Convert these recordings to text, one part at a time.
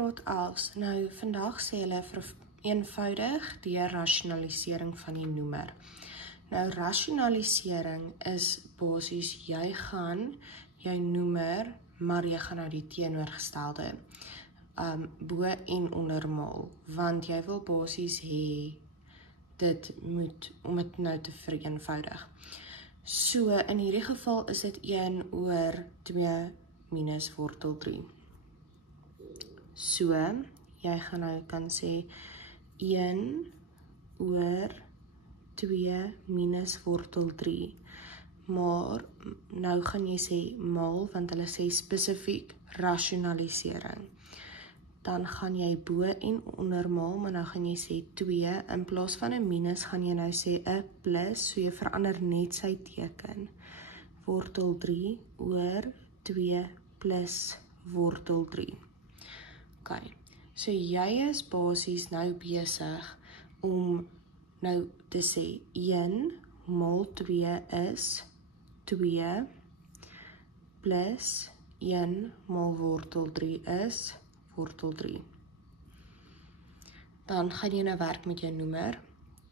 graad 11. Nou, vandag sê hulle eenvoudig deur rasionalisering van die noemer. Nou, rasionalisering is basies, jy gaan jou noemer, maar jy gaan nou die teenoorgestelde bo en ondermaal, want jy wil basies hê dit moet, om dit nou te vereenvoudig. So, in hierdie geval is dit 1 oor 2 minus wortel 3. So, jy gaan nou kan sê 1 oor 2 minus wortel 3. Maar, nou gaan jy sê maal, want hulle sê spesifiek rasionalisering. Dan gaan jy bo en ondermaal, maar nou gaan jy sê 2, in plaas van 'n minus gaan jy nou sê 'n plus, so jy verander net sy teken. Wortel 3 oor 2 plus wortel 3. Ok, so jy is basies nou besig om nou te sê 1 maal 2 is 2 plus 1 maal wortel 3 is wortel 3. Dan gaan jy nou werk met jou noemer.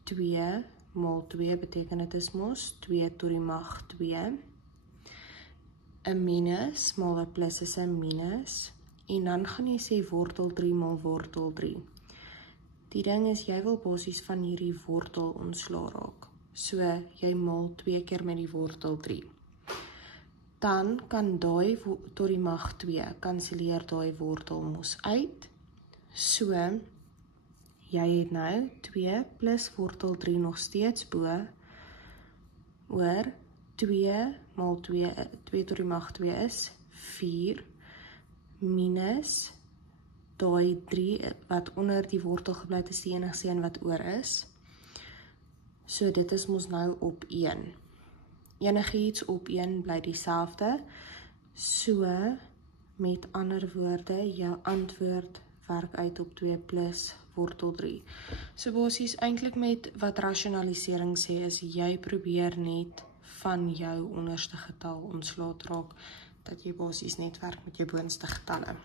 2 maal 2 beteken dit is mos 2 tot die mag 2. 'n minus maal 'n plus is 'n minus. En dan gaan jy sê wortel 3 maal wortel 3. Die ding is, jy wil basies van hierdie wortel ontslaa raak. So, jy maal 2 keer met die wortel 3. Dan kan daai tot die mag 2, kanselleer daai wortel mos uit. So, jy het nou 2 plus wortel 3 nog steeds bo, oor 2 maal 2, 2 tot die mag 2 is 4, minus daai 3 wat onder die wortel gebly het, is die enigste een wat oor is. So, dit is mos nou op 1. Enigiets op 1 bly dieselfde. So, met ander woorde, jou antwoord werk uit op 2 plus wortel 3. So basies eintlik met wat rasionalisering sê is, jy probeer net van jou onderste getal ontslae raak, dat jy basies net werk met jou boonste getalle.